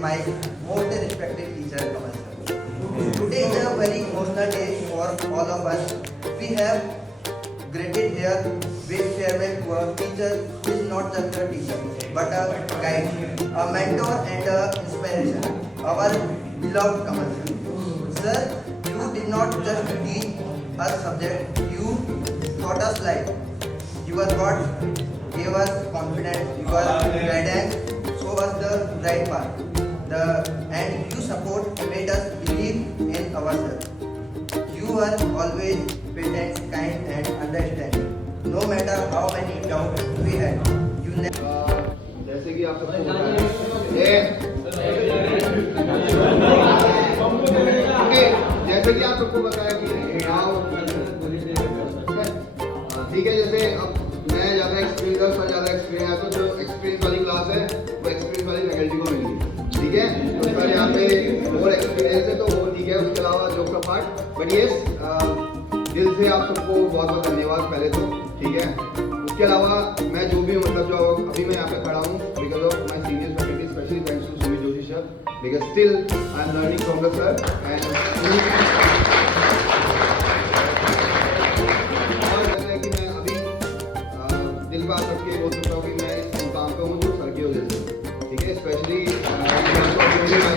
and my most respected teacher, Kamal sir. Today is a very emotional day for all of us. We have greeted here with farewell to our teacher who is not just a teacher but a guide, a mentor and a inspiration. Our beloved Kamal sir. Sir, you did not just teach us subject, you taught us life. Your words gave us confidence, your guidance showed us the right path. And you support made us believe in ourselves. You are always patient, kind and understanding. No matter how many doubts we had, you never. जैसे कि आप सबको पता है, जैसे कि आप सबको पता है कि ठीक है, जैसे अब मैं ज़्यादा एक्सपीरियंस और ज़्यादा एक्सपीरियंस है, तो जो एक्सपीरियंस वाली क्लास है वो एक्सपीरियंस वाली फैकल्टी को मिलेगी, ठीक है। तो सर यहाँ पे और एक्सपीरियंस है तो वो ठीक है, उसके अलावा जोक का पार्ट। बट ये दिल से आप सबको बहुत बहुत धन्यवाद पहले तो, ठीक है। उसके अलावा मैं जो भी मतलब जो अभी मैं यहाँ पे खड़ा हूँ because of my senior faculty, specially thanks to Sumit Joshi sir, because still I am learning from the sir and बात सबके बोल सकता हूँ कि मैं इस मुकाम पे हूँ जो सर की वजह से, ठीक है। स्पेशली करने के बाद,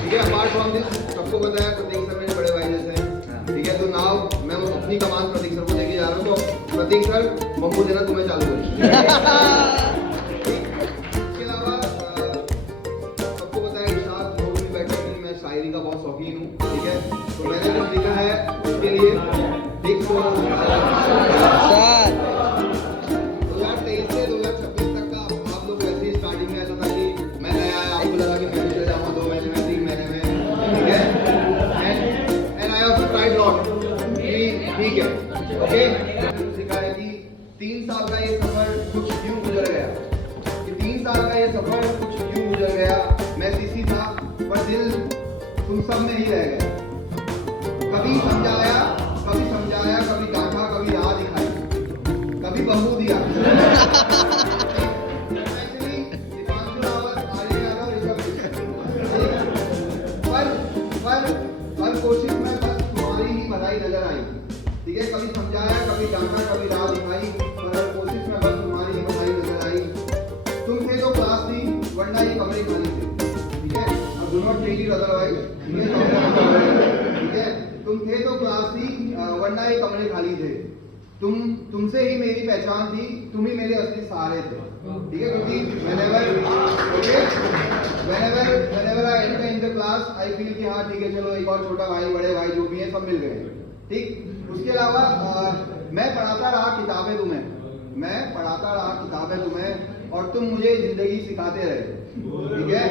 ठीक है। अपार्ट फ्रॉम दिस सबको पता है प्रतीक सर मेरे बड़े भाई जैसे हैं, ठीक है। तो नाउ मैं अपनी कमान प्रतीक सर को लेके जा रहा हूँ, तो प्रतीक सर बम्बू देना तुम्हें चालू करें। इसके अलावा सबको पता है इरशाद लोग में बैठे कि मैं शायरी का बहुत शौकीन हूँ, ठीक है। तो मैंने कुछ लिखा है उसके लिए एक ठीक है, ओके। सिखा है कि 3 साल का ये सफर कुछ यूं गुजर गया, कि 3 साल का ये सफर कुछ यूं गुजर गया। मैं सीसी था पर दिल तुम सब में ही रह गया। कभी समझाया, कभी डांटा, कभी राह दिखाई, कभी बहू दिया। पर कोशिश में बस तुम्हारी ही भलाई नजर आई, ठीक है। कभी समझाया, कभी डांटा, कभी राह दिखाई, पर कोशिश में बस तुम्हारी ही भलाई नजर आई। तुम थे तो क्लास थी वरना ये कमरे खाली थे, ठीक है। अब do not take it otherwise, ठीक है। तुम थे तो क्लास थी वरना ये कमरे खाली थे। तुमसे ही मेरी पहचान थी, तुम ही मेरे असली सहारे थे, ठीक है। क्योंकि whenever I enter in the class, I feel कि हाँ ठीक है, चलो एक और छोटा भाई, बड़े भाई जो भी है सब मिल गए, ठीक। उसके अलावा मैं पढ़ाता रहा किताबें तुम्हें और तुम मुझे जिंदगी सिखाते रहे, ठीक है।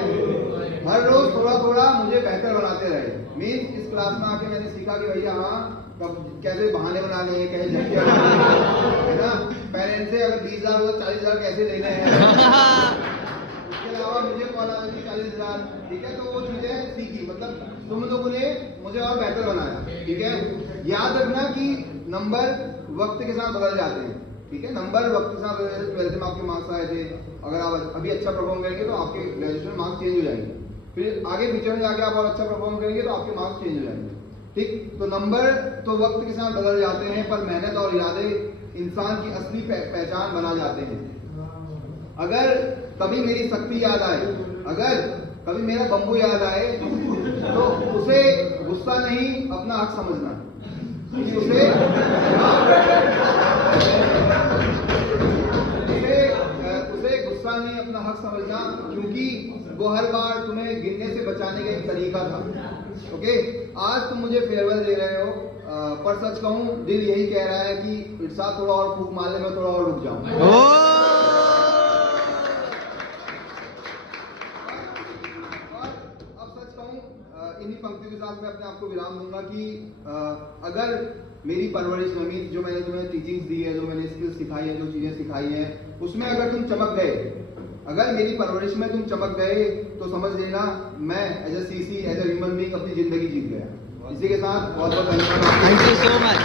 हर रोज थोड़ा थोड़ा मुझे बेहतर बनाते रहे। मीन्स इस क्लास में आके मैंने सीखा कि भैया हाँ कब कैसे बहाने बनाने हैं, कैसे झटके है ना। पेरेंट्स से अगर 20,000 हो 40,000 कैसे लेने हैं। उसके अलावा मुझे कॉल आया कि 40,000, ठीक है। तो वो चीजें सीखी, मतलब तुम लोगों ने मुझे और बेहतर बनाया, ठीक है। याद रखना कि नंबर वक्त के साथ बदल जाते हैं, ठीक है। नंबर वक्त के साथ 12th में आपके मार्क्स आए थे, अगर आप अभी अच्छा परफॉर्म करेंगे तो आपके ग्रेजुएशन मार्क्स चेंज हो जाएंगे, फिर आगे फ्यूचर में जाके आप और अच्छा परफॉर्म करेंगे तो आपके मार्क्स चेंज हो जाएंगे, ठीक। तो नंबर तो वक्त के साथ बदल जाते हैं, पर मेहनत और इरादे इंसान की असली पहचान बना जाते हैं। अगर कभी मेरी शक्ति याद आए, अगर कभी मेरा बम्बू याद आए, तो उसे गुस्सा नहीं अपना हक समझना, उसे गुस्सा नहीं अपना हक समझना, क्योंकि वो हर बार तुम्हें गिरने से बचाने का एक तरीका था, ओके। आज तुम मुझे फेयरवेल दे रहे हो, पर सच कहूं दिल यही कह रहा है कि इरशाद थोड़ा और फूंक मारने में थोड़ा और रुक जाऊं। इन्हीं पंक्तियों के साथ मैं अपने आप को विराम दूंगा कि अगर मेरी परवरिश में जो मैंने तुम्हें टीचिंग्स दी है, जो मैंने स्किल्स सिखाई है, जो चीजें सिखाई हैं, उसमें अगर तुम चमक गए, अगर मेरी परवरिश में तुम चमक गए, तो समझ लेना मैं as a CC, as a human being अपनी जिंदगी जीत गया। इसी के साथ बहुत बहुत धन्यवाद। Thank you so much.